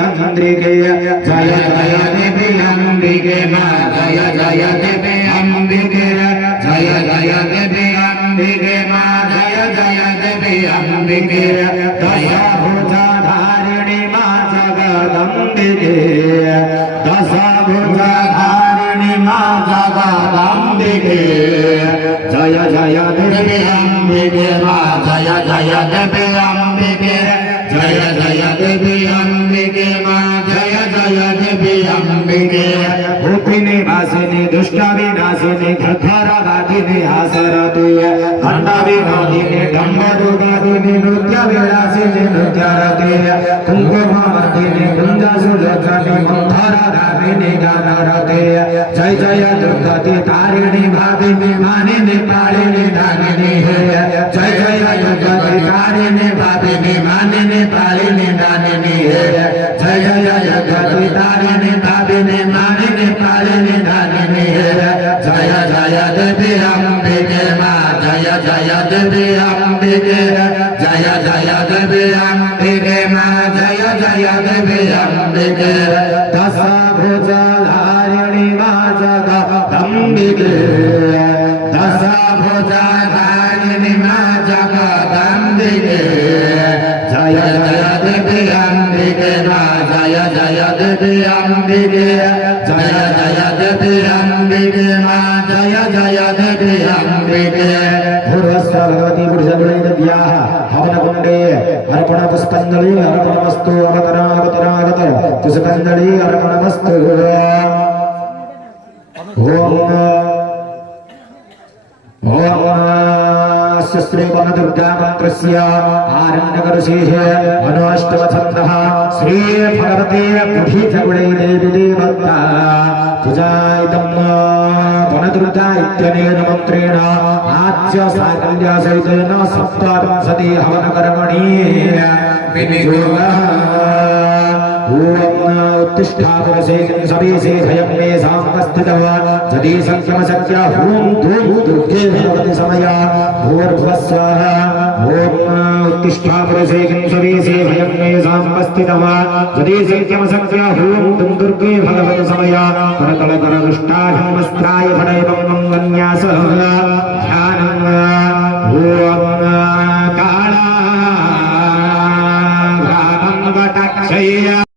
चंद्रिके जय जय देवी अंबिके मां जय जय देवी अंबिके जय जय देवी अंबिके मां जय जय देवी अंबिके दशभुजाधारिणी मां जगदंबिके दशभुजाधारिणी मां जगदंबिके जय जय देवी अंबिके मां जय जय देवी अंबिके जय जय देवी अंबिके मां जय जय देवी अंबिके भूपिनी वासिनी दुष्ट विनाशिनी खरखरादिनी आसरती खंड विनोदिनी डम्बरुगादिनी नृत्य विलासिनी नृत्यरती कुंकुमवर्तिनी कुंजसुलोचनी मंथरधारिणी गानरती जय जय दुर्गति तारिणी भाविनी मानिनी पालिनी दानिनी जय जय दुर्गति तारिणी भाविनी मानिनी पालिनी दानिनी जय जय दुर्गति तारिणी भाविनी मानिनी पालिनी दानिनी जय जय देवी अंबिके मां जय जय देवी अंबिके जय जय देवी अंबिके मां जय जय देवी अंबिके दशभुजाधारिणी मां जगदंबिके दशभुजाधारिणी मां जगदंबिके जय जय देवी अंबिके मां जय जय देवी अंबिके जय जय देवी अंबिके मां जय जय देवी अंबिके भूर्भुवस्सर्वती पुरुषद्वैतव्याः हवनकुण्डे अर्पणपुष्पाञ्जलि अर्पणमस्तु अवतरावतरावत पुष्पाञ्जलि अर्पणमस्तु श्री वनदुर्गा मंत्रस्य आरण्यकऋषेः मनोष्टमछन्दः श्री भगवते पुढीजगुणे देवी देवता पूजायितं वनदुर्गा इत्यनेन मंत्रेण आच्य साकल्या सहितेन सप्तविंशति हवनकर्मणि विनियोगः उत्तिष्ठा पुरुषेण सवेशे भयं मे साम्पस्थितः जदि संख्यमशक्य हूं धूं दुर्गे भगवति समया भूर्भुवस्सः उत्तिष्ठा पुरुषेण सवेशे भयं मे साम्पस्थितः जदि संख्यमशक्य हूं धूं दुर्गे भगवति समया करतलकरदुष्टाहन्वस्त्राय फणैवं मङ्गन्यासः ध्यानं काला